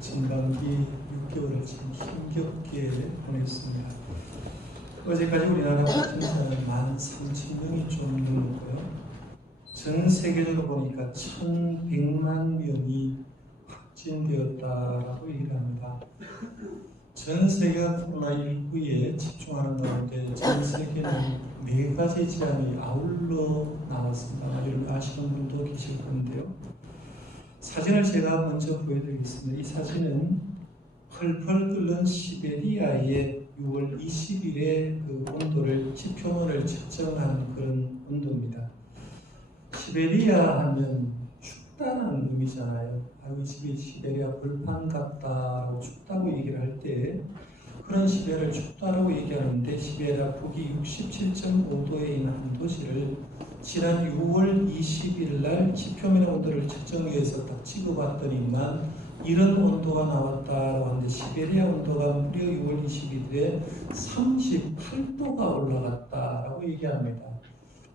진단기 6개월을 참 힘겹게 보냈습니다. 어제까지 우리나라 확진자는 13,000명이 좀 넘고요. 전 세계적으로 보니까 1,100만 명이 확진되었다라고 얘기를 합니다. 전 세계가 코로나19에 집중하는 가운데 전 세계는 4가지 재앙이 아울러 나왔습니다. 이를 아시는 분도 계실 건데요. 사진을 제가 먼저 보여드리겠습니다. 이 사진은 펄펄 끓는 시베리아의 6월 20일에 그 온도를 지표면을 측정한 그런 온도입니다. 시베리아 하면 춥다는 의미잖아요. 이 집이 시베리아 벌판 같다라고 춥다고 얘기를 할 때 그런 시베리아를 춥다라고 얘기하는데 시베리아 북위 67.5도에 있는 한 도시를 지난 6월 20일 날 지표면의 온도를 측정하기 위해서 딱 찍어봤더니만 이런 온도가 나왔다라고 하는데 시베리아 온도가 무려 6월 20일에 38도가 올라갔다라고 얘기합니다.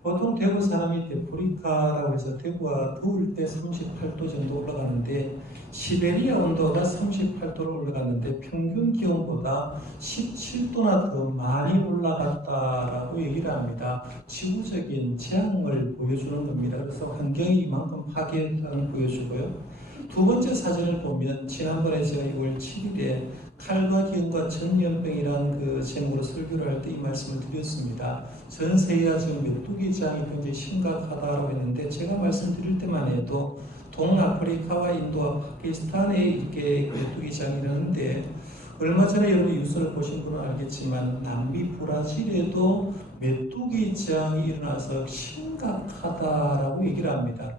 보통 대구 사람이 데프리카라고 해서 대구가 더울 때 38도 정도 올라가는데 시베리아 온도가 38도로 올라갔는데 평균 기온보다 17도나 더 많이 올라갔다라고 얘기를 합니다. 지구적인 재앙을 보여주는 겁니다. 그래서 환경이 이만큼 파괴를 보여주고요. 두 번째 사진을 보면 지난번에 제가 6월 7일에 칼과 기운과 전염병이라는 그 제목으로 설교를 할 때 이 말씀을 드렸습니다. 전 세계가 지금 메뚜기 재앙이 굉장히 심각하다고 했는데 제가 말씀드릴 때만 해도 동아프리카와 인도와 파키스탄에 이렇게 메뚜기 재앙이 일어나는데 얼마 전에 여러분 뉴스를 보신 분은 알겠지만 남미 브라질에도 메뚜기 재앙이 일어나서 심각하다라고 얘기를 합니다.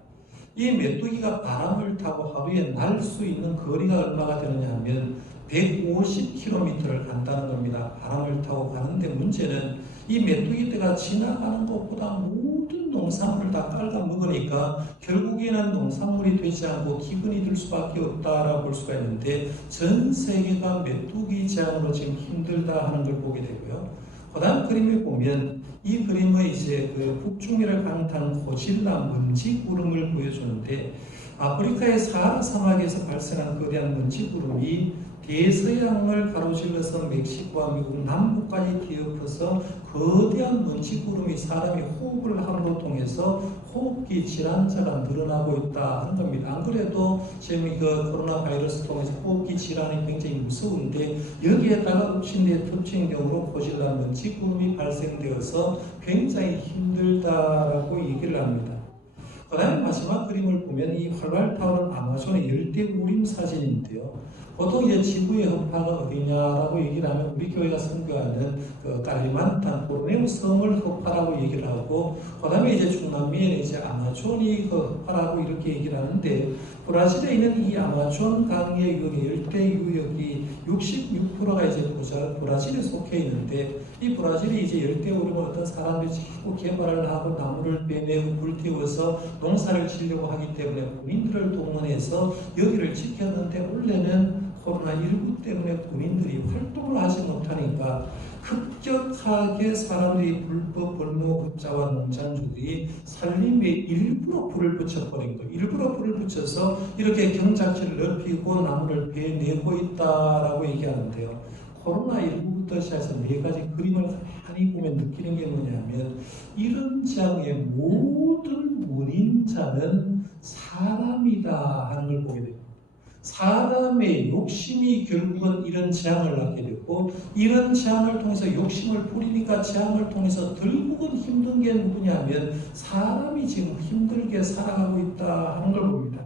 이 메뚜기가 바람을 타고 하루에 날 수 있는 거리가 얼마가 되느냐 하면 150km를 간다는 겁니다. 바람을 타고 가는데 문제는 이 메뚜기떼가 지나가는 것보다 모든 농산물을 다 깔아 먹으니까 결국에는 농산물이 되지 않고 기근이 들 수밖에 없다라고 볼 수가 있는데 전 세계가 메뚜기 재앙으로 지금 힘들다 하는 걸 보게 되고요. 그 다음 그림을 보면 이 그림의 이제 그 북중미를 강타하는 고질라 먼지 구름을 보여주는데 아프리카의 사하라 사막에서 발생한 거대한 먼지 구름이 대서양을 가로질러서 멕시코와 미국 남부까지 뒤엎어서 거대한 먼지 구름이 사람이 호흡을 함으로 통해서 호흡기 질환자가 늘어나고 있다 하는 겁니다. 안 그래도 지금 그 코로나 바이러스 통해서 호흡기 질환이 굉장히 무서운데 여기에다가 욱신대 덮친 경우로 고질라 먼지 구름이 발생되어서 굉장히 힘들다라고 얘기를 합니다. 그 다음에 마지막 그림을 보면 이 활발 타오르는 아마존의 열대 우림 사진인데요. 보통 이제 지구의 허파가 어디냐라고 얘기를 하면 우리 교회가 선교하는 그 깔리만탄 보르네오 섬을 허파라고 얘기를 하고 그 다음에 이제 중남미에 이제 아마존이 그 허파라고 이렇게 얘기를 하는데 브라질에 있는 이 아마존 강의 열대 유역이 66%가 이제 브라질에 속해 있는데 이 브라질이 이제 열대 우림을 어떤 사람들이 자꾸 개발을 하고 나무를 베내고 불태워서 농사를 지려고 하기 때문에 군인들을 동원해서 여기를 지켰는데 원래는 코로나19 때문에 군인들이 활동을 하지 못하니까 급격하게 사람들이 불법 벌목업자와 농장주들이 살림에 일부러 불을 붙여버린 거예요. 일부러 불을 붙여서 이렇게 경작지를 넓히고 나무를 베내고 있다라고 얘기하는데요. 코로나19부터 시작해서 4가지 그림을 가만히 보면 느끼는 게 뭐냐면 이런 재앙의 모든 원인자는 사람이다 하는 걸 보게 됩니다. 사람의 욕심이 결국은 이런 재앙을 낳게 됐고 이런 재앙을 통해서 욕심을 부리니까 재앙을 통해서 결국은 힘든 게 누구냐면 사람이 지금 힘들게 살아가고 있다 하는 걸 봅니다.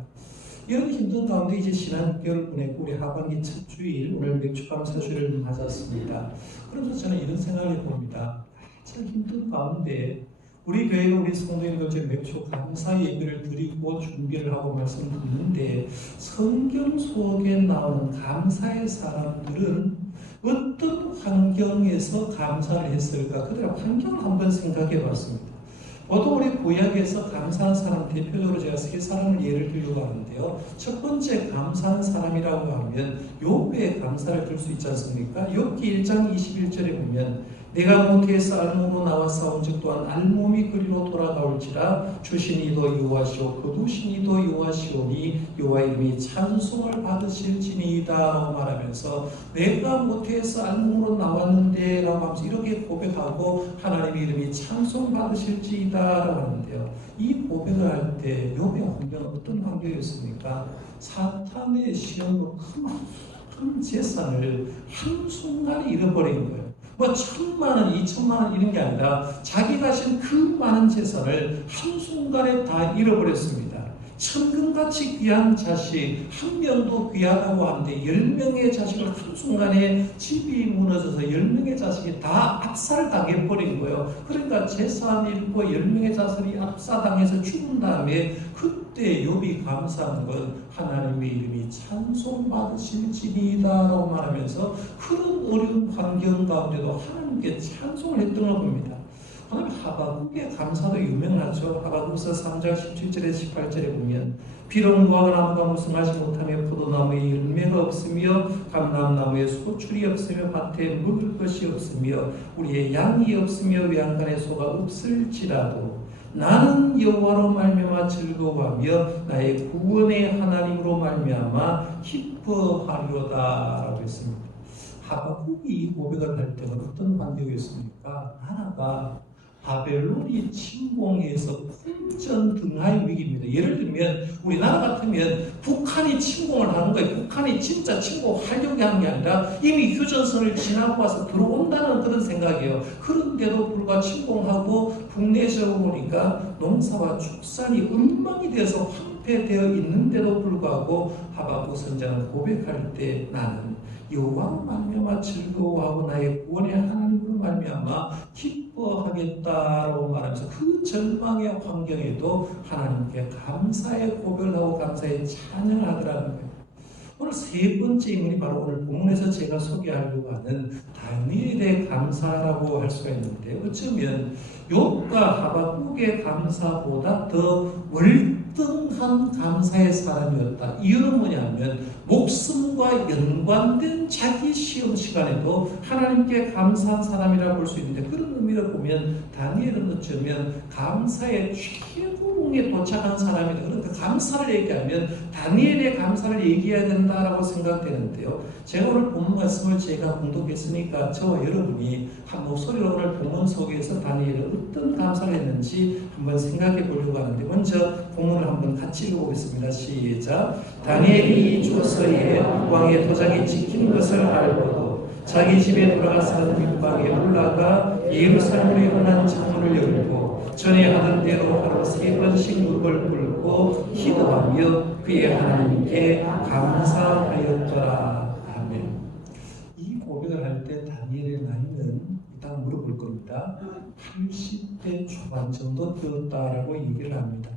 이런 힘든 가운데 이제 지난 6개월 보내고 우리 하반기 첫 주일 오늘 맥주감사주일을 맞았습니다. 그러면서 저는 이런 생각을 해봅니다. 참 힘든 가운데 우리 교회가 우리 성도님들 맥주 감사 예배를 드리고 준비를 하고 말씀 듣는데 성경 속에 나오는 감사의 사람들은 어떤 환경에서 감사를 했을까? 그들의 환경을 한번 생각해 봤습니다. 보통 우리 구약에서 감사한 사람 대표적으로 제가 3사람을 예를 들려고 하는데요. 첫 번째 감사한 사람이라고 하면 욥의 감사를 들 수 있지 않습니까? 욥기 1장 21절에 보면 내가 모태에서 알몸으로 나왔사온즉 또한 알몸이 그리로 돌아가올지라 주신 이도 여호와시오 거두신 이도 여호와시오니 여호와 이름이 찬송을 받으실지니이다 라고 말하면서 내가 모태에서 알몸으로 나왔는데 라고 하면서 이렇게 고백하고 하나님의 이름이 찬송 받으실지이다 라고 하는데요. 이 고백을 할 때 욥의 환경은 어떤 환경이었습니까? 사탄의 시험으로 큰 재산을 한순간에 잃어버린 거예요. 뭐 1,000만 원, 2,000만 원 이런 게 아니라 자기 가진 그 많은 재산을 한순간에 다 잃어버렸습니다. 천금같이 귀한 자식 한 명도 귀하다고 하는데 10명의 자식을 한순간에 집이 무너져서 10명의 자식이 다 압살당해버린 거예요. 그러니까 재산 잃고 10명의 자식이 압사당해서 죽은 다음에 그때 욥이 감사한 건 하나님의 이름이 찬송받으실지니이다 라고 말하면서 그런 어려운 환경 가운데도 하나님께 찬송을 했던 걸 봅니다. 하나님 하바국의 감사도 유명하죠. 하바국서 3장 17절에 18절에 보면 비록 무화과 나무가 무성하지 못하며 포도나무에 열매가 없으며 감람나무에 소출이 없으며 밭에 먹을 것이 없으며 우리의 양이 없으며 외양간에 소가 없을지라도 나는 여호와로 말미암아 즐거워하며 나의 구원의 하나님으로 말미암아 기뻐하리로다 라고 했습니다. 하바국이 이 고백을 할 때는 어떤 환경이었습니까? 하나가 바벨론이 침공해서 혼전등하의 위기입니다. 예를 들면 우리나라 같으면 북한이 침공을 하는 거예요. 북한이 진짜 침공하려고 하는 게 아니라 이미 휴전선을 지나고 와서 들어온다는 그런 생각이에요. 그런데도 불구하고 침공하고 국내에서 보니까 농사와 축산이 엉망이 돼서 황폐되어 있는데도 불구하고 하바국 선장은 고백할 때 나는 여호와로 말미암아 즐거워하고 나의 구원의 하나님으로 말미암아 기뻐하겠다라고 말하면서 그 절망의 환경에도 하나님께 감사의 고백을 하고 감사의 찬양을 하더라는 거예요. 오늘 세 번째 인물이 바로 오늘 본문에서 제가 소개하려고 하는 다니엘의 감사라고 할 수가 있는데 어쩌면 욥과 하바국의 감사보다 더 월등한 감사의 사람이었다. 이유는 뭐냐면 목숨과 연관된 자기 시험 시간에도 하나님께 감사한 사람이라고 볼 수 있는데 그런 의미를 보면 다니엘은 어쩌면 감사의 최고봉에 도착한 사람이다. 그러니까 감사를 얘기하면 다니엘의 감사를 얘기해야 된다라고 생각되는데요. 제가 오늘 본 말씀을 제가 공독했으니까 저와 여러분이 한 목소리로 오늘 본문 속에서 다니엘은 어떤 감사를 했는지 한번 생각해 보려고 하는데 먼저 본문을 한번 같이 읽어보겠습니다. 시작. 다니엘이 조서에 왕의 도장이 찍힌 것을 알고도 자기 집에 돌아가서는 윗방에 올라가 예루살렘으로 일어난 창문을 열고 전에 하던 대로 하루 3번씩 무릎을 꿇고 기도하며 그의 하나님께 감사하였더라. 아멘. 이 고백을 할 때 다니엘의 나이는 딱 물어볼 겁니다. 80대 초반 정도 되었다라고 얘기를 합니다.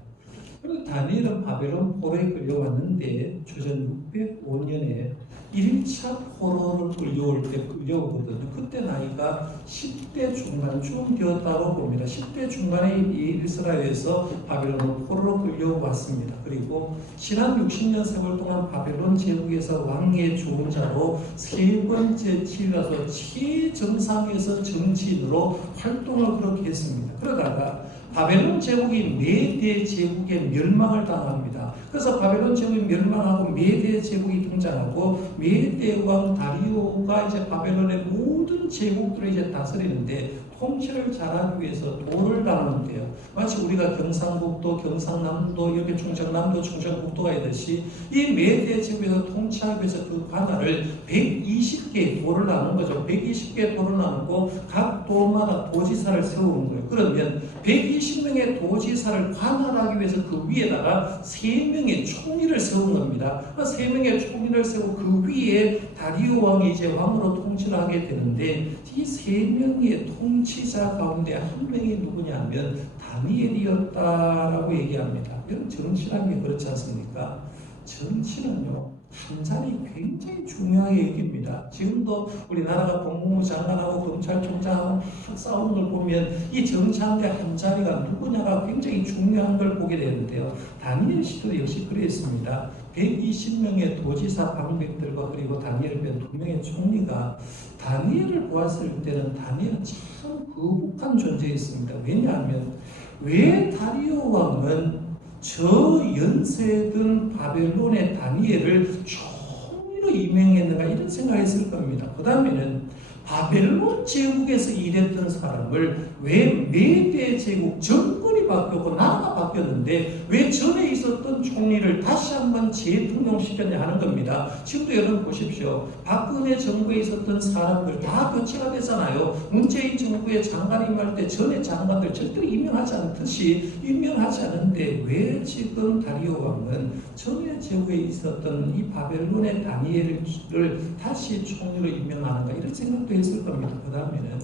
그리고 다니엘은 바벨론 포로에 끌려왔는데 주전 605년에 1차 포로를 끌려올 때 끌려오거든요. 그때 나이가 10대 중반쯤 되었다고 봅니다. 10대 중반에 이 이스라엘에서 바벨론 포로로 끌려왔습니다. 그리고 지난 60년 세월 동안 바벨론 제국에서 왕의 좋은 자로 세 번째 지라서 최정상에서 정치인으로 활동을 그렇게 했습니다. 그러다가 바벨론 제국이 메대 제국의 멸망을 당합니다. 그래서 바벨론 제국이 멸망하고 메대 제국이 등장하고 메대 왕 다리오가 이제 바벨론의 모든 제국들을 이제 다스리는데 통치를 잘하기 위해서 도를 나누는데요. 마치 우리가 경상북도, 경상남도, 이렇게 충청남도, 충청북도가 있듯이 이 메대 제국에서 통치하기 위해서 그 관할을 120개의 도를 나눈 거죠. 120개의 도를 나누고 각 도마다 도지사를 세우는 거예요. 그러면 120명의 도지사를 관할하기 위해서 그 위에다가 3명의 총리를 세운 겁니다. 3명의 총리를 세우고 그 위에 다리오 왕이 이제 왕으로 통치를 하게 되는데 이 3명의 통치자 가운데 한 명이 누구냐면 다니엘이었다라고 얘기합니다. 여러분 정치라는 게 그렇지 않습니까? 정치는요 한 자리 굉장히 중요하게 여깁니다. 지금도 우리나라가 법무부 장관하고 검찰총장하고 막 싸우는 걸 보면 이 정치하는데 한 자리가 누구냐가 굉장히 중요한 걸 보게 되는데요. 다니엘 시대도 역시 그랬습니다. 120명의 도지사 방백들과 그리고 다니엘 뺀 2명의 총리가 다니엘을 보았을 때는 다니엘은 참 거북한 존재였습니다. 왜냐하면 왜 다리오 왕은 저 연세든 바벨론의 다니엘을 총리로 임명했는가 이런 생각을 했을 겁니다. 그 다음에는 바벨론 제국에서 일했던 사람을 왜 메대 제국 정권이 바뀌었고 나라가 바뀌었는데 왜 전에 있었던 총리를 다시 한번 재통용시켰냐 하는 겁니다. 지금도 여러분 보십시오. 박근혜 정부에 있었던 사람들 다 교체가 되잖아요. 문재인 정부의 장관 임할 때 전에 장관들 절대로 임명하지 않듯이 임명하지 않은데 왜 지금 다리오 왕은 전에 제국에 있었던 이 바벨론의 다니엘을 다시 총리로 임명하는가 이런 생각도 했을 겁니다. 그 다음에는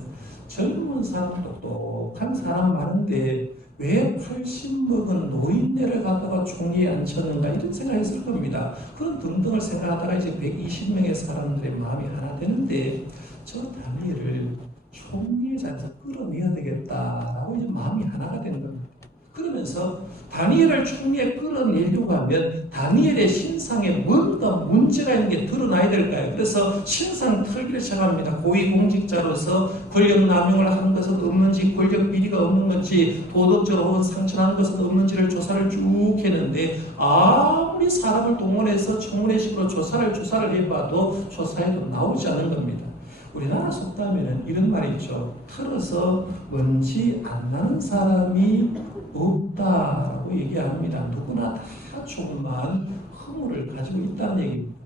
젊은 사람 똑똑한 사람 많은데 왜 80 먹은 노인네를 갖다가 총리에 앉혔는가 이런 생각을 했을 겁니다. 그런 등등을 생각하다가 이제 120명의 사람들의 마음이 하나 되는데 저 다니엘을 총리에 자리에서 끌어내야 되겠다라고 이제 마음이 하나가 되는 겁니다. 그러면서 다니엘을 총리에 끌어내려고 하면 다니엘의 신상에 뭔가 문제가 있는 게 드러나야 될까요? 그래서 신상 털기를 시작합니다. 고위공직자로서 권력 남용을 하는 것은 없는지, 권력 비리가 없는 건지, 도덕적으로 혹은 상처하는 것은 없는지를 조사를 쭉 했는데 아무리 사람을 동원해서 청문회식으로 조사를 해봐도 조사해도 나오지 않은 겁니다. 우리나라 속담에는 이런 말이 있죠. 털어서 먼지 안 나는 사람이 없다라고 얘기합니다. 누구나 다 조금만 허물을 가지고 있다는 얘기입니다.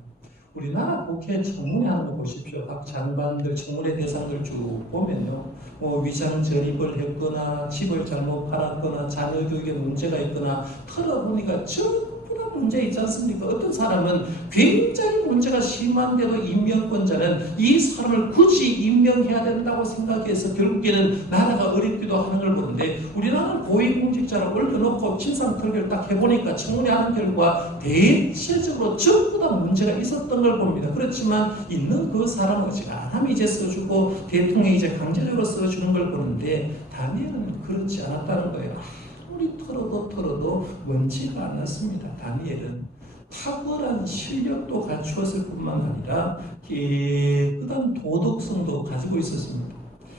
우리나라 국회 청문회 하는 거 보십시오. 각 장관들 청문회 대상들 쭉 보면요. 위장 전입을 했거나 집을 잘못 팔았거나 자녀 교육에 문제가 있거나 털어보니까 문제 있지 않습니까? 어떤 사람은 굉장히 문제가 심한데도 임명권자는 이 사람을 굳이 임명해야 된다고 생각해서 결국에는 나라가 어렵기도 하는 걸 보는데 우리나라는 고위공직자를 올려놓고 친상털기를 딱 해보니까 청문회 하는 결과 대체적으로 전부 다 문제가 있었던 걸 봅니다. 그렇지만 있는 그 사람은 어지간하면 이제 써주고 대통령이 이제 강제적으로 써주는 걸 보는데 다니엘은 그렇지 않았다는 거예요. 털어도 먼지가 안 났습니다. 다니엘은 탁월한 실력도 갖추었을 뿐만 아니라 깨끗한 도덕성도 가지고 있었습니다.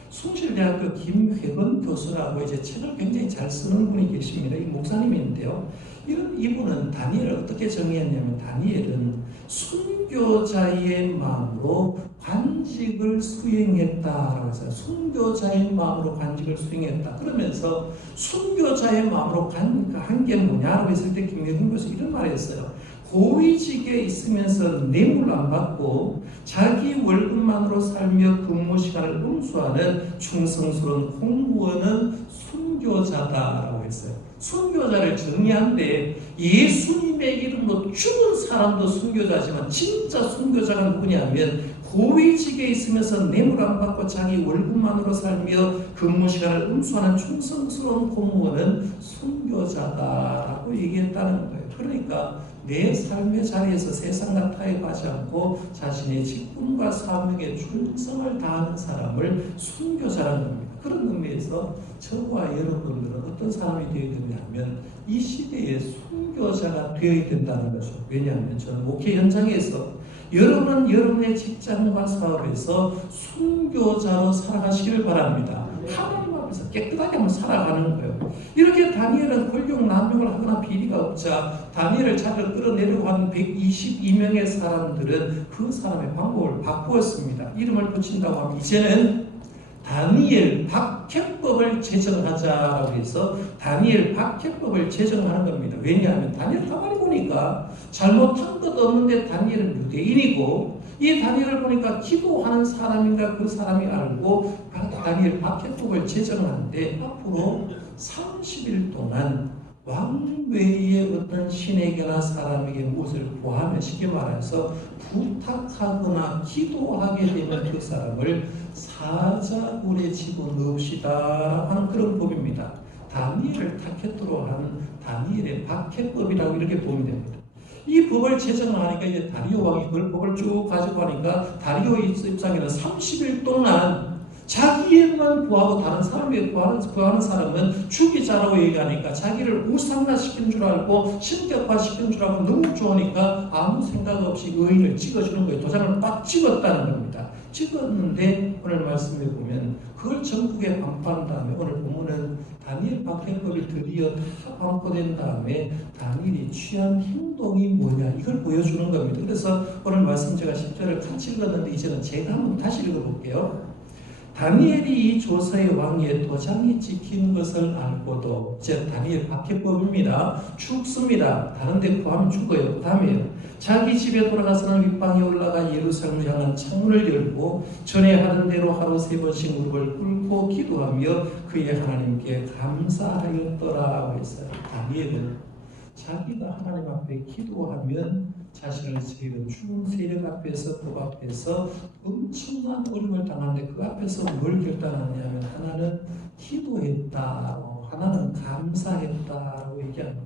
숭실대학교 김회건 교수라고 이제 책을 굉장히 잘 쓰는 분이 계십니다. 이 목사님인데요. 이분은 다니엘을 어떻게 정의했냐면 다니엘은 순교자의 마음으로 관직을 수행했다라고 했어요. 순교자의 마음으로 관직을 수행했다. 그러면서 순교자의 마음으로 한 게 뭐냐라고 했을 때 김혜근 교수 이런 말을 했어요. 고위직에 있으면서 뇌물 안 받고 자기 월급만으로 살며 근무 시간을 음수하는 충성스러운 공무원은 순교자다라고 했어요. 순교자를 정의한데 예수님의 이름으로 죽은 사람도 순교자지만 진짜 순교자가 누구냐면 고위직에 있으면서 뇌물 안 받고 자기 월급만으로 살며 근무 시간을 음수하는 충성스러운 공무원은 순교자다라고 얘기했다는 거예요. 그러니까 내 삶의 자리에서 세상과 타협하지 않고 자신의 직분과 사명에 충성을 다하는 사람을 순교자라는 겁니다. 그런 의미에서 저와 여러분들은 어떤 사람이 되어야 되냐면 이 시대에 순교자가 되어야 된다는 거죠. 왜냐하면 저는 목회 현장에서 여러분은 여러분의 직장과 사업에서 순교자로 살아가시기를 바랍니다. 하나님 앞에서 깨끗하게 한번 살아가는 거예요. 이렇게 다니엘은 권력 남용을 하거나 비리가 없자 다니엘을 자리를 끌어내려고 하는 122명의 사람들은 그 사람의 방법을 바꾸었습니다. 이름을 붙인다고 하면 이제는 다니엘 박해법을 제정하자라고 해서 다니엘 박해법을 제정하는 겁니다. 왜냐하면 다니엘 가만히 보니까 잘못한 것 없는데 다니엘은 유대인이고 이 다니엘을 보니까 기도하는 사람인가 그 사람이 알고 다니엘 박해법을 제정하는데 앞으로 30일 동안 왕외의 어떤 신에게나 사람에게 무엇을 구하면 쉽게 말해서 부탁하거나 기도하게 되면 그 사람을 사자굴에 집어넣읍시다 하는 그런 법입니다. 다니엘을 타켓으로 한 다니엘의 박해법이라고 이렇게 보면 됩니다. 이 법을 제정을 하니까 이제 다리오 왕이 그걸 법을 쭉 가지고 하니까 다리오 입장에는 30일 동안 자기에만 구하고 다른 사람에게 구하는 사람은 죽이자라고 얘기하니까 자기를 우상화시킨 줄 알고 신격화시킨 줄 알고 너무 좋으니까 아무 생각 없이 의인을 찍어주는 거예요. 도장을 딱 찍었다는 겁니다. 찍었는데 오늘 말씀해 보면 그걸 전국에 반포한 다음에 오늘 보면은 다니엘 박해법이 드디어 다 반포된 다음에 다니엘이 취한 행동이 뭐냐 이걸 보여주는 겁니다. 그래서 오늘 말씀 제가 10절을 같이 읽었는데 이제는 제가 한번 다시 읽어볼게요. 다니엘이 이 조서의 왕위에 도장이 찍힌 것을 알고도 이제 다니엘 박해법입니다. 죽습니다. 다른 데 구하면 죽어요. 그 다음에요. 자기 집에 돌아가서는 윗방에 올라가 예루살렘을 향한 창문을 열고 전에 하던 대로 하루 3번씩 무릎을 꿇고 기도하며 그의 하나님께 감사하였더라 했어요. 다니엘은 자기가 하나님 앞에 기도하면 자신을 세운 죽은 세력 앞에서 그 앞에서 엄청난 어려움을 당하는데 그 앞에서 뭘 결단하냐면 하나는 기도했다, 하나는 감사했다라고 얘기합니다.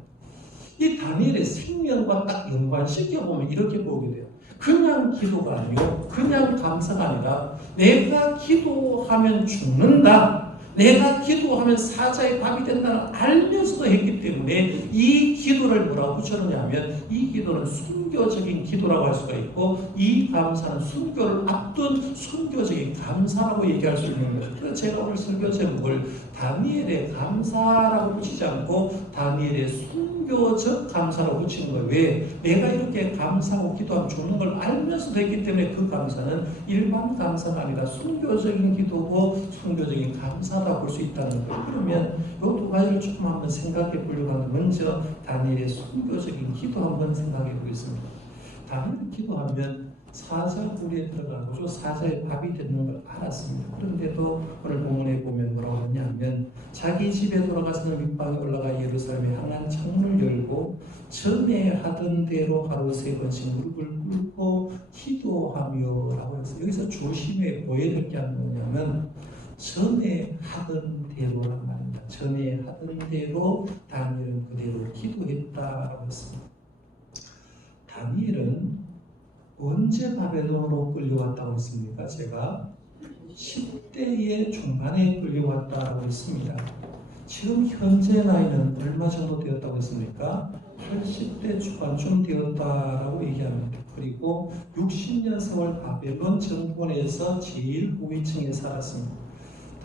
이 다니엘의 생명과 딱 연관시켜보면 이렇게 보게 돼요. 그냥 기도가 아니고 그냥 감사가 아니라 내가 기도하면 죽는다, 내가 기도하면 사자의 밥이 된다는 알면서도 했기 때문에 이 기도를 뭐라고 붙여놓냐면 이 기도는 순교적인 기도라고 할 수가 있고 이 감사는 순교를 앞둔 순교적인 감사라고 얘기할 수 있는 거죠. 그래서 제가 오늘 설교 제목을 다니엘의 감사라고 붙이지 않고 다니엘의 순교적 감사라고 붙이는 거예요. 왜? 내가 이렇게 감사하고 기도하면 죽는 걸 알면서도 했기 때문에 그 감사는 일반 감사가 아니라 순교적인 기도고 순교적인 감사다 볼 수 있다는 거예요. 그러면 이 두 가지를 조금 한번 생각해 보려고 하는데 먼저 다니엘의 순교적인 기도 한번 생각해 보겠습니다. 다니엘 기도하면 사자 굴에 들어가고 사자의 밥이 되는 걸 알았습니다. 그런데도 오늘 본문에 보면 뭐라고 하냐면 자기 집에 돌아가서는 윗방에 올라가 예루살렘에 향한 창문을 열고 전에 하던 대로 하루 3번씩 무릎을 꿇고 기도하며 라고 해서 여기서 조심해 보여야 될 게 뭐냐면 전에 하던 대로란 말입니다. 전에 하던 대로 다니엘은 그대로 기도했다라고 했습니다. 다니엘은 언제 바벨론으로 끌려왔다고 했습니까? 제가 10대의 중반에 끌려왔다고 했습니다. 지금 현재 나이는 얼마 정도 되었다고 했습니까? 80대 초반쯤 되었다라고 얘기합니다. 그리고 60년 세월 바벨론 정권에서 제일 고위층에 살았습니다.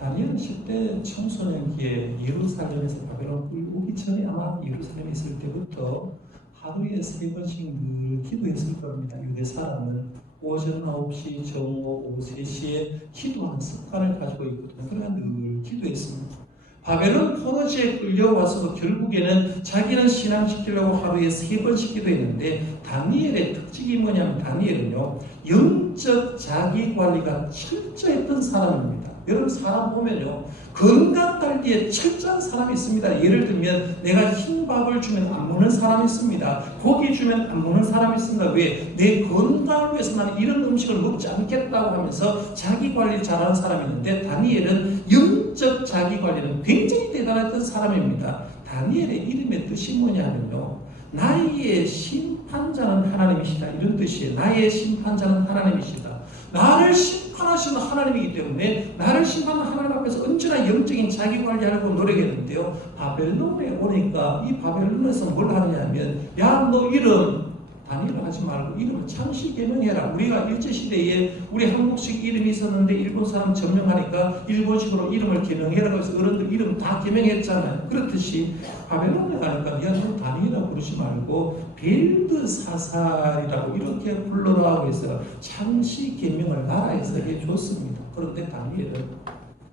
다니엘은 10대 청소년기에 예루살렘에서 바벨론 오기 전에 아마 예루살렘에 있을 때부터 하루에 3번씩 늘 기도했을 겁니다. 유대 사람은 오전 9시, 정오, 오후 3시에 기도하는 습관을 가지고 있거든요. 그러니까 늘 기도했습니다. 바벨론 포로지에 끌려와서 결국에는 자기는 신앙시키려고 하루에 3번씩 기도했는데 다니엘의 특징이 뭐냐면 다니엘은요 영적 자기관리가 철저했던 사람입니다. 여러분 사람 보면요 건강 관리에 철저한 사람이 있습니다. 예를 들면 내가 흰밥을 주면 안 먹는 사람이 있습니다. 고기 주면 안 먹는 사람이 있습니다. 왜? 내 건강을 위해서 나는 이런 음식을 먹지 않겠다고 하면서 자기 관리 잘하는 사람이 있는데 다니엘은 영적 자기 관리는 굉장히 대단했던 사람입니다. 다니엘의 이름의 뜻이 뭐냐면요 나의 심판자는 하나님이시다 이런 뜻이에요. 나의 심판자는 하나님이시다. 나를 심판하시는 하나님이기 때문에 나를 심판하는 하나님 앞에서 언제나 영적인 자기 관리하려고 노력했는데요. 바벨론에 오니까 이 바벨론에서 뭘 하느냐면 야 너 이름 다니엘 하지 말고 이름을 창시 개명해라. 우리가 일제시대에 우리 한국식 이름이 있었는데 일본 사람 점령하니까 일본식으로 이름을 개명해라. 그래서 어른들 이름 다 개명했잖아요. 그렇듯이 바벨론에 가니까 야 너 다니엘이라고 부르지 말고 벨드사살이라고 이렇게 불러라고 해서 창시 개명을 나라에서 해줬습니다. 그런데 다니엘은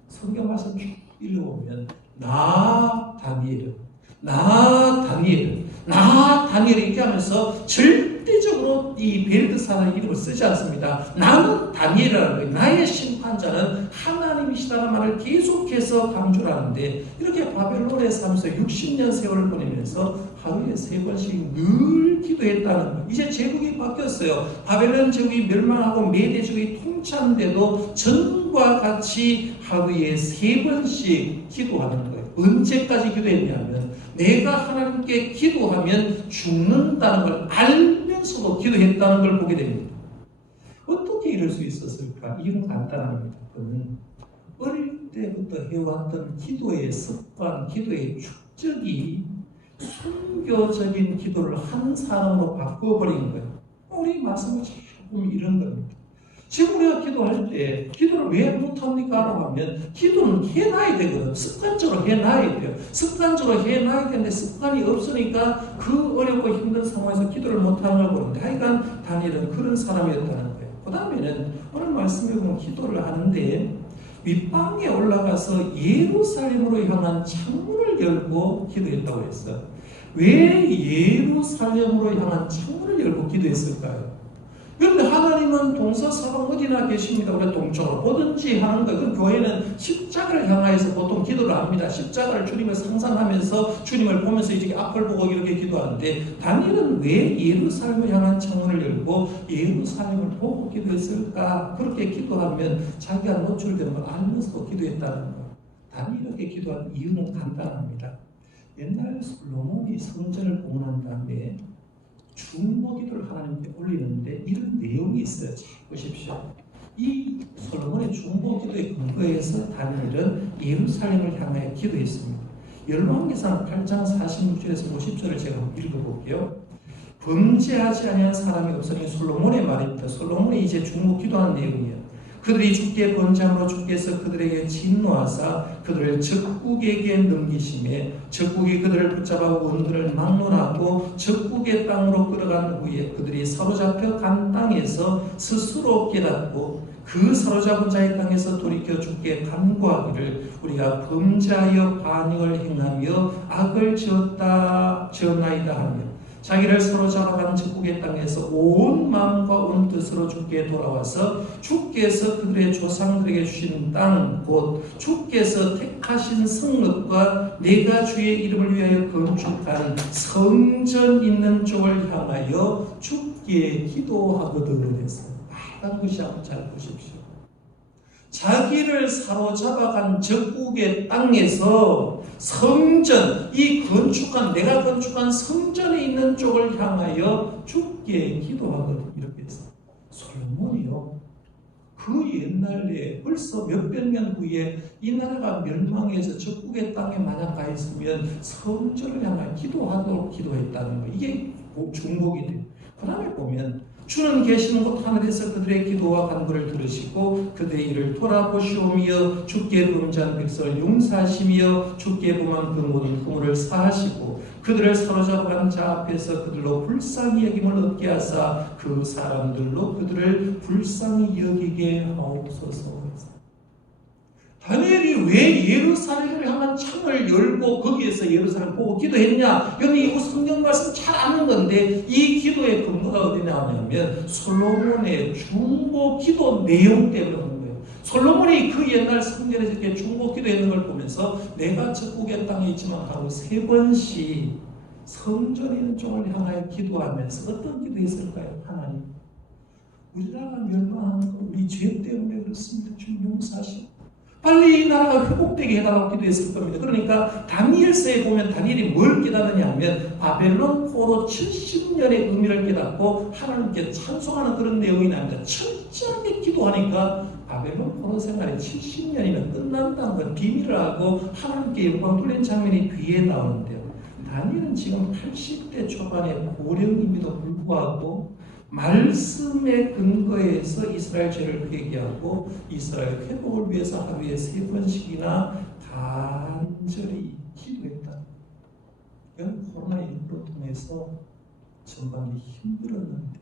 성경 말씀 쭉 읽어보면 나 다니엘 이렇게 하면서 절대적으로 이 벨드사라는 이름을 쓰지 않습니다. 나는 다니엘이라는 거예요. 나의 심판자는 하나님이시다는 말을 계속해서 강조를 하는데, 이렇게 바벨론에 살면서 60년 세월을 보내면서 하루에 3번씩 늘 기도했다는 거예요. 이제 제국이 바뀌었어요. 바벨론 제국이 멸망하고 메대 제국이 통치하는데도 전과 같이 하루에 3번씩 기도하는 거예요. 언제까지 기도했냐면, 내가 하나님께 기도하면 죽는다는 걸 알면서도 기도했다는 걸 보게 됩니다. 어떻게 이럴 수 있었을까? 이유는 간단합니다. 그는 어릴 때부터 해왔던 기도의 습관, 기도의 축적이 순교적인 기도를 한 사람으로 바꿔버린 거예요. 우리 말씀을 잘 보면 이런 겁니다. 지금 우리가 기도할 때 기도를 왜 못합니까? 라고 하면 기도는 해놔야 되거든. 습관적으로 해놔야 돼요. 습관적으로 해놔야 되는데 습관이 없으니까 그 어렵고 힘든 상황에서 기도를 못하는 걸 보는데, 하여간 다니엘은 그런 사람이었다는 거예요. 그 다음에는 오늘 말씀에 보면 기도를 하는데 윗방에 올라가서 예루살렘으로 향한 창문을 열고 기도했다고 했어요. 왜 예루살렘으로 향한 창문을 열고 기도했을까요? 그런데 하나님은 동서서방 어디나 계십니다. 우리가 동쪽으로 보든지 하는 거예요. 그 교회는 십자가를 향하여서 보통 기도를 합니다. 십자가를 주님을 상상하면서 주님을 보면서 이제 앞을 보고 이렇게 기도하는데, 다니엘은 왜 예루살렘을 향한 창문을 열고 예루살렘을 보고 기도했을까? 그렇게 기도하면 자기가 노출되는 걸 알면서도 기도했다는 거예요. 다니엘이 이렇게 기도한 이유는 간단합니다. 옛날 솔로몬이 성전을 공헌한 다음에 중보기도를 하나님께 올리는데 이런 내용이 있어요. 잘 보십시오. 이 솔로몬의 중보기도에 근거해서 다니엘은 예루살렘을 향하여 기도했습니다. 열왕기상 8장 46절에서 50절을 제가 읽어볼게요. 범죄하지 아니한 사람이 없으니, 솔로몬의 말입니다. 솔로몬이 이제 중보기도하는 내용이에요. 그들이 주께 번제함으로 주께서 그들에게 진노하사 그들을 적국에게 넘기심에, 적국이 그들을 붙잡아 원들을 막론하고 적국의 땅으로 끌어간 후에 그들이 사로잡혀 간 땅에서 스스로 깨닫고 그 사로잡은 자의 땅에서 돌이켜 주께 간구하기를, 우리가 범죄하여 반역을 행하며 악을 지었나이다 하며, 자기를 사로잡아간 적국의 땅에서 온 마음과 온 뜻으로 주께 돌아와서 주께서 그들의 조상들에게 주신 땅, 곧 주께서 택하신 성읍과 내가 주의 이름을 위하여 건축한 성전 있는 쪽을 향하여 주께 기도하거든 했어요. 말한 것이 한번 잘 보십시오. 자기를 사로잡아간 적국의 땅에서 성전, 내가 건축한 성전에 있는 쪽을 향하여 주께 기도하거든 이렇게 했어요. 솔로몬이요, 그 옛날에 벌써 몇백 년 후에 이 나라가 멸망해서 적국의 땅에 만약 가 있으면 성전을 향하여 기도하도록 기도했다는 거예요. 이게 중복이 돼요. 그 다음에 보면, 주는 계시는 곳 하늘에서 그들의 기도와 간구를 들으시고 그들의 일을 돌아보시오며 주께 범죄한 백성을 용서하시며 주께 범한 그 모든 허물을 사하시고 그들을 사로잡아간 자 앞에서 그들로 불쌍히 여김을 얻게 하사 그 사람들로 그들을 불쌍히 여기게 하옵소서. 다니엘이 왜 예루살렘을 향한 창을 열고 거기에서 예루살렘을 보고 기도했냐? 여기 이거 성경 말씀 잘 아는 건데, 이 기도의 근거가 어디 나오냐면 솔로몬의 중보 기도 내용 때문에 오는 거예요. 솔로몬이 그 옛날 성전에서 이렇게 중보 기도했는 걸 보면서 내가 적국의 땅에 있지만 하고 3번씩 성전에 있는 쪽을 향하여 기도하면서 어떤 기도했을까요? 하나님, 우리나라가 멸망하는 거 우리 죄 때문에 그렇습니다. 주님 용서하시고 빨리 이 나라가 회복되게 해달라고 기도했을 겁니다. 그러니까 다니엘서에 보면 다니엘이 뭘 깨닫느냐 하면 바벨론 포로 70년의 의미를 깨닫고 하나님께 찬송하는 그런 내용이 나옵니다. 철저하게 기도하니까 바벨론 포로 생활이 70년이면 끝난다는 걸 비밀을 알고 하나님께 영광 돌리는 장면이 뒤에 나오는데요. 다니엘은 지금 80대 초반의 고령임에도 불구하고 말씀의 근거에서 이스라엘 죄를 회개하고 이스라엘 회복을 위해서 하루에 3번씩이나 간절히 기도했다. 이건 코로나19로 통해서 전반이 힘들었는데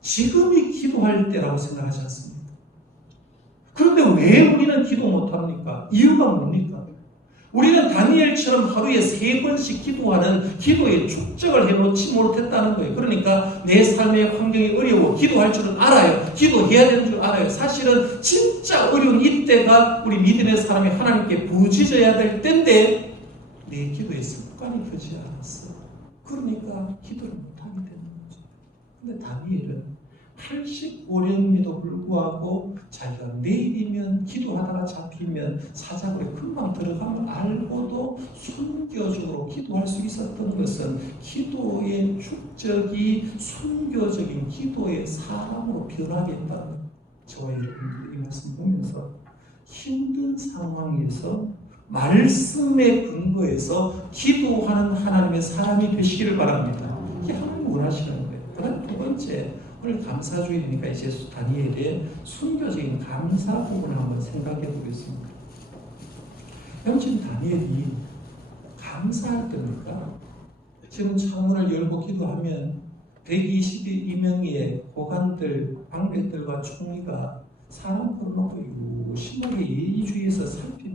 지금이 기도할 때라고 생각하지 않습니까? 그런데 왜 우리는 기도 못합니까? 이유가 뭡니까? 우리는 다니엘처럼 하루에 3번씩 기도하는 기도의 축적을 해놓지 못했다는 거예요. 그러니까 내 삶의 환경이 어려워 기도할 줄은 알아요. 기도해야 되는 줄 알아요. 사실은 진짜 어려운 이때가 우리 믿음의 사람이 하나님께 부지져야 될 때인데 내 기도의 습관이 되지 않았어. 그러니까 기도를 못하게 되는 거죠. 근데 다니엘은 85년임에도 불구하고 자기가 내일이면 기도하다가 잡히면 사자굴에 금방 들어가면 알고도 순교적으로 기도할 수 있었던 것은 기도의 축적이 순교적인 기도의 사람으로 변하겠다는 저와 여러분들 이 말씀 보면서 힘든 상황에서 말씀의 근거에서 기도하는 하나님의 사람이 되시기를 바랍니다. 이게 하나님 원하시는 거예요. 그다음 두 번째, 오늘 감사주의니까 이제 다니엘의 순교적인 감사 부분을 한번 생각해 보겠습니다. 그럼 지금 다니엘이 감사할 때입니까? 지금 창문을 열고 기도하면 122명의 고관들, 방백들과 총리가 사람 걸어놓고 심하게 예의주의에서 살핍니다.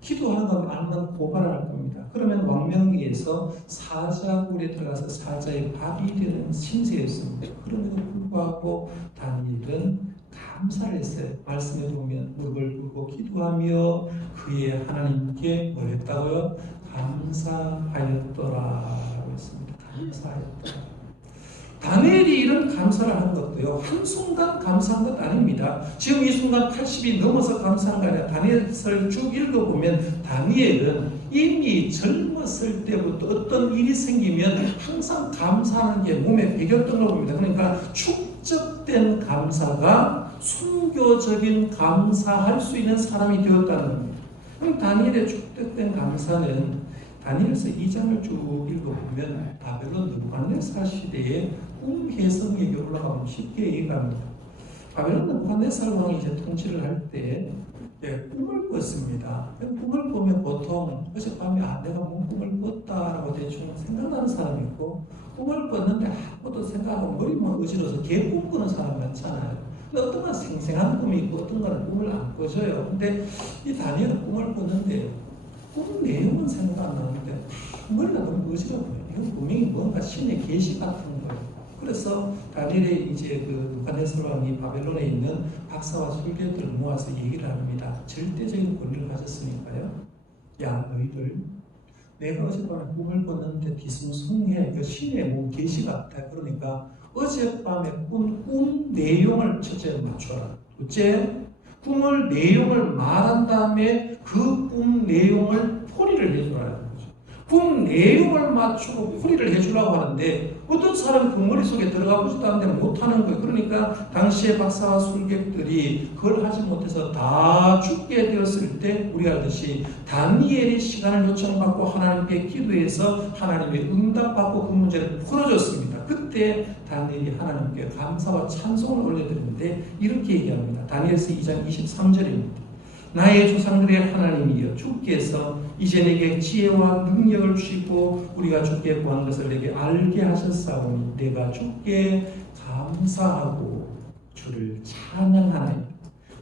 기도하는 건 알면 고발을 할 겁니다. 그러면 왕명리에서 사자굴에 들어가서 사자의 밥이 되는 신세였습니다. 그럼에도 불구하고 다니엘은 감사를 했어요. 말씀에 보면 무릎을 꿇고 기도하며 그의 하나님께 뭘 했다고요? 감사하였더라라고 했습니다. 감사하였더라. 다니엘이 이런 감사를 한 것도요, 한순간 감사한 것 아닙니다. 지금 이 순간 80이 넘어서 감사한 거 아니라 다니엘서를 쭉 읽어보면 다니엘은 이미 젊었을 때부터 어떤 일이 생기면 항상 감사하는 게 몸에 배겼던 걸 봅니다. 그러니까 축적된 감사가 순교적인 감사할 수 있는 사람이 되었다는 겁니다. 그럼 다니엘의 축적된 감사는 다니엘서 2장을 쭉 읽어보면 바벨론 느부갓네살 시대에 꿈 해석에게 올라가면 쉽게 이해합니다. 바벨론 느부갓네살 왕이 이제 통치를 할 때 꿈을 꿨습니다. 꿈을 꾸면 보통 어젯밤에 내가 뭔 꿈을 꿨다라고 대충 생각나는 사람이 있고, 꿈을 꿨는데 아무것도 생각하고 머리만 어지러워서 개꿈 꾸는 사람 많잖아요. 근데 어떤 건 생생한 꿈이 있고 어떤 건 꿈을 안 꿔줘요. 근데 이 다니엘은 꿈을 꿨는데 꿈 내용은 생각 안 나는데 머리가 너무 어지러워 보여요. 이건 분명히 뭔가 신의 계시 같은 거예요. 그래서 다니엘이 이제 그 느부갓네살 왕이 바벨론에 있는 박사와 술객들을 모아서 얘기를 합니다. 절대적인 권리를 가졌으니까요. 야, 너희들, 내가 어젯밤에 꿈을 꿨는데 뒤숭숭해. 그 신의 뭐 계시 같아. 그러니까 어젯밤에 꿈 내용을 첫째 맞춰라. 둘째, 꿈을 내용을 말한 다음에 그 꿈 내용을 풀이를 해주라는 거죠. 꿈 내용을 맞추고 풀이를 해주라고 하는데 어떤 사람이 그 머릿속에 들어가고 싶다는데 못하는 거예요. 그러니까 당시의 박사와 술객들이 그걸 하지 못해서 다 죽게 되었을 때 우리가 알듯이 다니엘이 시간을 요청받고 하나님께 기도해서 하나님의 응답받고 그 문제를 풀어줬습니다. 그때 다니엘이 하나님께 감사와 찬송을 올려드리는데 이렇게 얘기합니다. 다니엘서 2장 23절입니다. 나의 조상들의 하나님이여, 주께서 이제 내게 지혜와 능력을 주시고 우리가 주께 구한 것을 내게 알게 하셨사오니 내가 주께 감사하고 주를 찬양하나이다.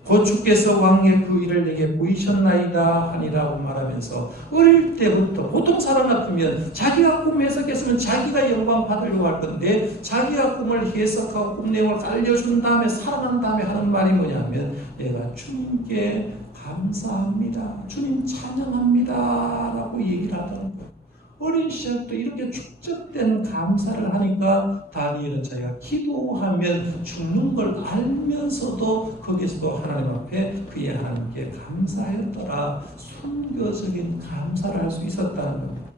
곧 주께서 왕의 그 일을 내게 보이셨나이다 하니라고 말하면서 어릴 때부터 보통 사람 같으면 자기가 꿈 해석했으면 자기가 영광 받으려고 할 건데 자기가 꿈을 해석하고 꿈 내용을 알려준 다음에 살아난 다음에 하는 말이 뭐냐면 내가 주님께 감사합니다. 주님 찬양합니다. 라고 얘기를 하더라고요. 어린 시절부터 이렇게 축적된 감사를 하니까 다니엘은 자기가 기도하면 죽는 걸 알면서도 거기서도 하나님 앞에 그의 하나님께 감사했더라. 순교적인 감사를 할 수 있었다는 겁니다.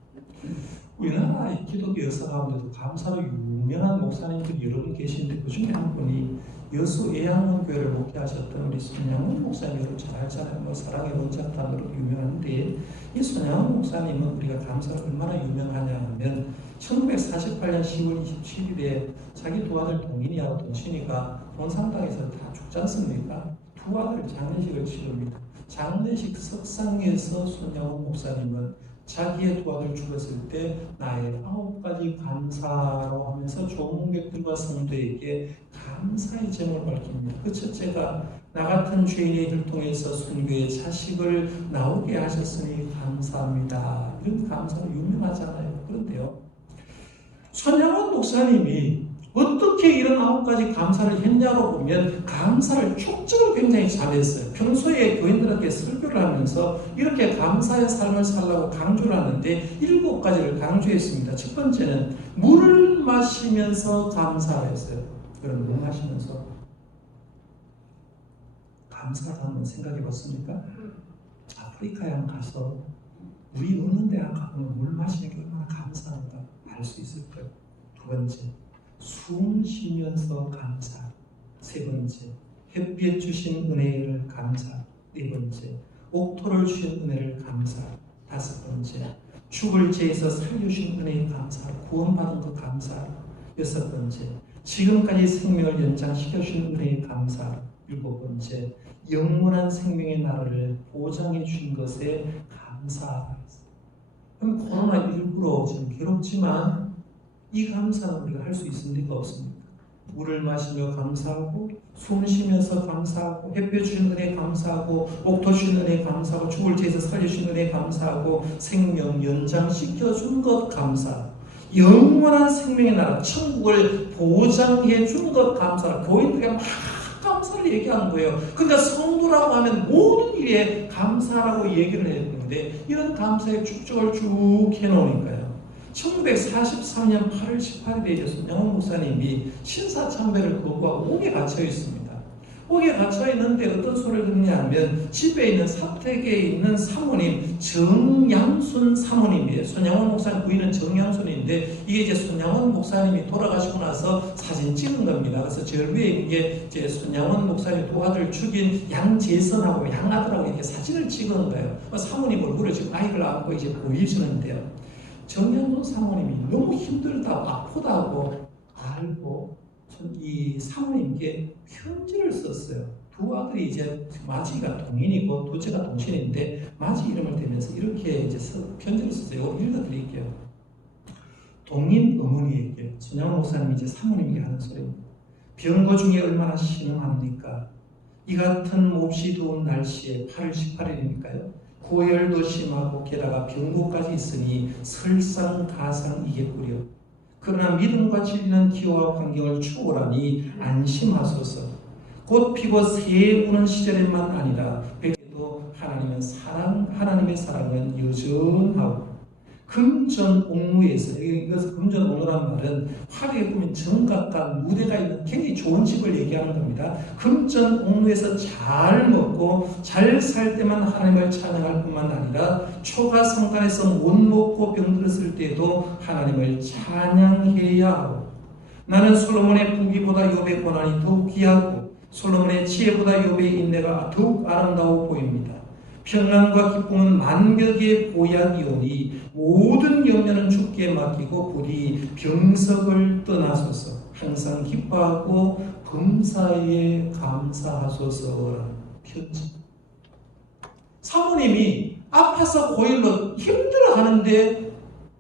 우리나라 기독교 역사 가운데도 감사로 유명한 목사님들이 여러 분 계시는데 그 중에 한 분이 여수 애양원교회를 목회하셨던 우리 손양원 목사님, 여러분 잘 알잖아요. 뭐 사랑의 원작단으로 유명한데 이 손양원 목사님은 우리가 감사가 얼마나 유명하냐 하면 1948년 10월 27일에 자기 두 아들 동인이하고 동신이가 본상당에서 다 죽지 않습니까? 두 아들 장례식을 치릅니다. 장례식 석상에서 손양원 목사님은 자기의 두 아들 죽었을 때 나의 9가지 감사로 하면서 조문객들과 성도에게 감사의 제목을 밝힙니다. 그 첫째가 나 같은 죄인의 혈통에서 순교의 자식을 나오게 하셨으니 감사합니다. 이런 감사가 유명하잖아요. 그런데요, 손양원 목사님이 어떻게 이런 9가지 감사를 했냐고 보면 감사를 축적을 굉장히 잘했어요. 평소에 교인들에게 설교를 하면서 이렇게 감사의 삶을 살라고 강조를 하는데 7가지를 강조했습니다. 첫 번째는 물을 마시면서 감사를 했어요. 그럼 물 마시면서 감사를 한번 생각해 봤습니까? 아프리카에 한번 가서 물이 없는 데 가면 물 마시는 게 얼마나 감사한가 알 수 있을 거예요. 두 번째, 숨 쉬면서 감사. 세 번째, 햇빛 주신 은혜를 감사. 네 번째, 옥토를 주신 은혜를 감사. 다섯 번째, 죽을 죄에서 살려주신 은혜에 감사. 구원받은 그 감사. 여섯 번째, 지금까지 생명을 연장시켜주신 은혜에 감사. 일곱 번째, 영원한 생명의 나라를 보장해 준 것에 감사. 그럼 코로나19로 지금 괴롭지만 이 감사는 우리가 할 수 있을 리가 없습니다. 물을 마시며 감사하고, 숨 쉬면서 감사하고, 햇볕 주신 은혜 감사하고, 옥토 주신 은혜 감사하고, 죽을 죄에서 살려주신 은혜 감사하고, 생명 연장시켜 준 것 감사. 영원한 생명의 나라, 천국을 보장해 준 것 감사. 교인들에게 막 감사를 얘기하는 거예요. 그러니까 성도라고 하면 모든 일에 감사라고 얘기를 했는데 이런 감사의 축적을 쭉 해놓으니까요. 1943년 8월 18일에 손양원 목사님이 신사참배를 거부하고 옥에 갇혀 있습니다. 옥에 갇혀 있는데 어떤 소리를 듣냐면 집에 있는 사택에 있는 사모님 정양순 사모님이에요. 손양원 목사님 부인은 정양순인데 이게 이제 손양원 목사님이 돌아가시고 나서 사진 찍은 겁니다. 그래서 저 위에 이게 이제 손양원 목사님 두 아들 죽인 양재선하고 양아들하고 이렇게 사진을 찍은 거예요. 사모님 얼굴을 지금 아이를 안고 이제 보여주는데요. 정양순 사모님이 너무 힘들다고 아프다고 알고 이 사모님께 편지를 썼어요. 두 아들이 이제 마지가 동인이고 둘째가 동신인데 마지 이름을 대면서 이렇게 이제 편지를 썼어요. 이거 읽어드릴게요. 동인 어머니에게 손양원 목사님이 이제 사모님에게 하는 소리입니다. 병거 중에 얼마나 신음합니까? 이 같은 몹시 더운 날씨에 8월 18일이니까요. 고열도 심하고 게다가 병고까지 있으니 설상가상이겠구려. 그러나 믿음과 진리는 기후와 환경을 추월하니 안심하소서. 꽃 피고 새 우는 시절에만 아니라 백도 하나님의 사랑은 여전하고 금전 옥무에서 이것을 금전 옥무라는 말은 화려해 보면 정각과 무대가 있는 굉장히 좋은 집을 얘기하는 겁니다. 금전 옥무에서 잘 먹고 잘 살 때만 하나님을 찬양할 뿐만 아니라 초가 성간에서 못 먹고 병들었을 때도 하나님을 찬양해야 하고 나는 솔로몬의 부귀보다 욥의 고난이 더욱 귀하고 솔로몬의 지혜보다 욥의 인내가 더욱 아름다워 보입니다. 평안과 기쁨은 만격의 보약이오니 모든 염려는 주께 맡기고 부디 병석을 떠나소서. 항상 기뻐하고 범사에 감사하소서라는 편지. 사모님이 아파서 고일로 힘들어하는데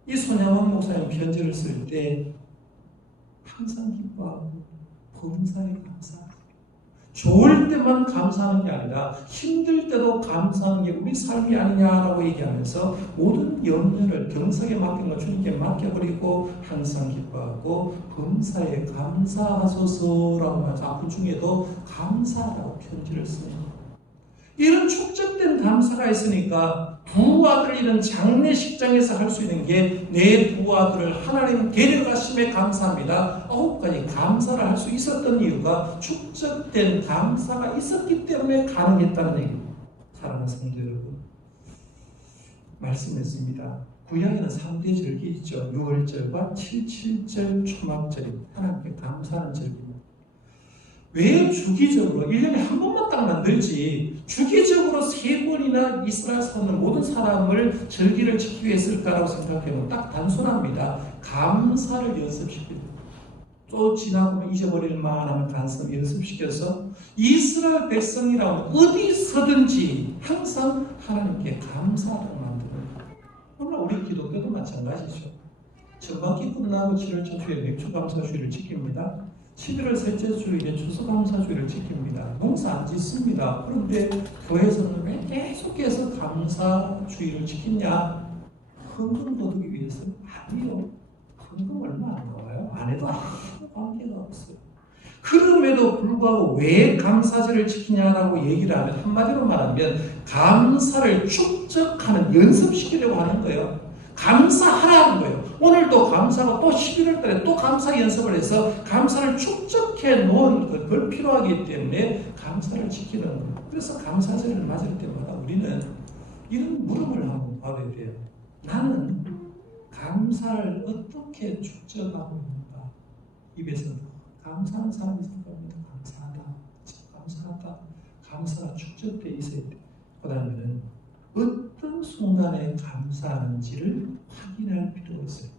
이 손양원 목사님 편지를 쓸 때 항상 기뻐하고 범사에 감사하고 좋을 때만 감사하는 게 아니라 힘들 때도 감사하는 게 우리 삶이 아니냐라고 얘기하면서 모든 염려를 경석에 맡긴 걸 주님께 맡겨버리고 항상 기뻐하고 범사에 감사하소서라고 하면서 아픈 중에도 감사라고 편지를 씁니다. 이런 축적된 감사가 있으니까 두 아들 이런 장례식장에서 할 수 있는 게 내 두 아들을 하나님 데려가심에 감사합니다. 9가지 감사를 할 수 있었던 이유가 축적된 감사가 있었기 때문에 가능했다는 얘기입니다. 사랑하는 성도 여러분, 말씀했습니다. 구약에는 3대 절기 있죠. 6월절과 77절 초막절입니다. 하나님께 감사하는 절기입니다. 왜 주기적으로 1년에 한 번만 딱 만들지 주기적으로 3번이나 이스라엘 사람은 모든 사람을 절기를 지키기 위해 했을까라고 생각해보면 딱 단순합니다. 감사를 연습시키고 또 지나보면 잊어버릴 만하면 간섭 연습시켜서 이스라엘 백성이라면 어디서든지 항상 하나님께 감사를 만드는 거예요. 물론 우리 기독교도 마찬가지죠. 정반기 끝나고 7월 초주에 맥주감사주의를 지킵니다. 11월 셋째 주일에 추수감사주의를 지킵니다. 농사 안 짓습니다. 그런데 교회에서는 왜 계속해서 감사주의를 지키냐? 헌금 거두기 위해서? 아니요. 헌금 얼마 안 나와요. 안 해도 아무 관계가 없어요. 그럼에도 불구하고 왜 감사절을 지키냐라고 얘기를 하면 한마디로 말하면 감사를 축적하는, 연습시키려고 하는 거예요. 감사하라는 거예요. 오늘도 감사하고 또 11월 달에 또 감사 연습을 해서 감사를 축적해 놓은 그걸 필요하기 때문에 감사를 지키는 거예요. 그래서 감사절을 맞을 때마다 우리는 이런 물음을 한번 받아야 돼요. 나는 감사를 어떻게 축적하고 있는가? 입에서 감사하는 사람이 있을 겁니다. 감사하다, 감사하다, 감사가 축적되어 있어야 돼요. 그 다음에는 어떤 순간에 감사하는지를 확인할 필요가 있어요.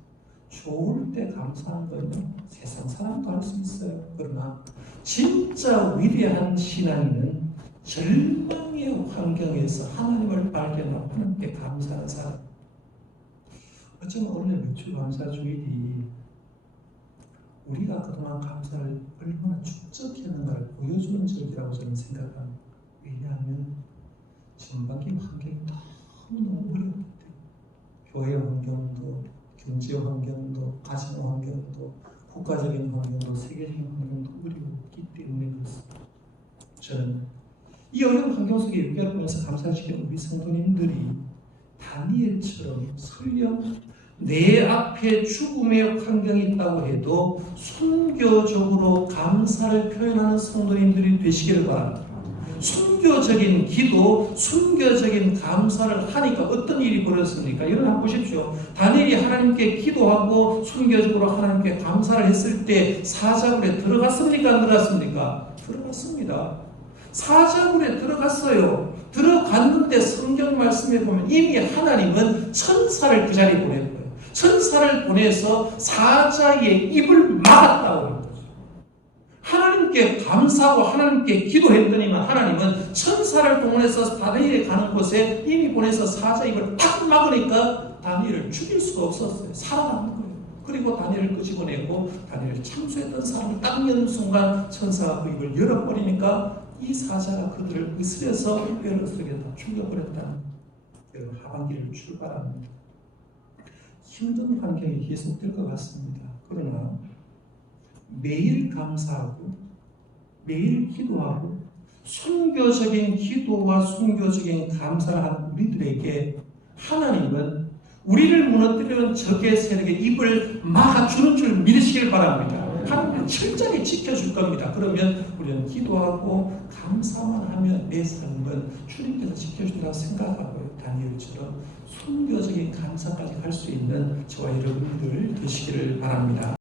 좋을 때 감사한 거는 세상 사람도 할 수 있어요. 그러나 진짜 위대한 신앙인은 절망의 환경에서 하나님을 발견하고 하나님께 감사하는 사람. 어쩌면 오늘 맥주 감사주일이 우리가 그동안 감사를 얼마나 축적했는가를 보여주는 절기라고 저는 생각합니다. 왜냐하면 전반기 환경이 너무너무 어려웠기 때문에 교회 환경도, 경제 환경도, 가정 환경도, 국가적인 환경도, 세계적인 환경도 어려웠기 때문에 그렇습니다. 저는 이 어려운 환경 속에 유교를 보면서 감사를 지키는 우리 성도님들이 다니엘처럼 설령 내 앞에 죽음의 환경이 있다고 해도 순교적으로 감사를 표현하는 성도님들이 되시기를 바랍니다. 순교적인 기도, 순교적인 감사를 하니까 어떤 일이 벌어졌습니까? 이걸 한번 보십시오. 다니엘이 하나님께 기도하고 순교적으로 하나님께 감사를 했을 때 사자굴에 들어갔습니까? 안 들어갔습니까? 들어갔습니다. 사자굴에 들어갔어요. 들어갔는데 성경 말씀에 보면 이미 하나님은 천사를 그 자리에 보낸 거예요. 천사를 보내서 사자의 입을 막았다고 합니다. 하나님께 감사하고 하나님께 기도했더니만 하나님은 천사를 동원해서 다니엘이 가는 곳에 이미 보내서 사자 입을 딱 막으니까 다니엘을 죽일 수가 없었어요. 살아남는 거예요. 그리고 다니엘을 끄집어내고 다니엘을 참수했던 사람을 딱 여는 순간 천사가 그 입을 열어버리니까 이 사자가 그들을 으스려서 뼈를 으스르게 다 죽여버렸다는 여러분 하반기를 출발합니다. 힘든 환경이 계속될 것 같습니다. 그러나 매일 감사하고 매일 기도하고 순교적인 기도와 순교적인 감사를 하는 우리들에게 하나님은 우리를 무너뜨리는 적의 세력의 입을 막아주는 줄 믿으시길 바랍니다. 하나님은 철저히 지켜줄 겁니다. 그러면 우리는 기도하고 감사만 하면 내 삶은 주님께서 지켜준다고 생각하고요. 다니엘처럼 순교적인 감사까지 할 수 있는 저와 여러분들 되시기를 바랍니다.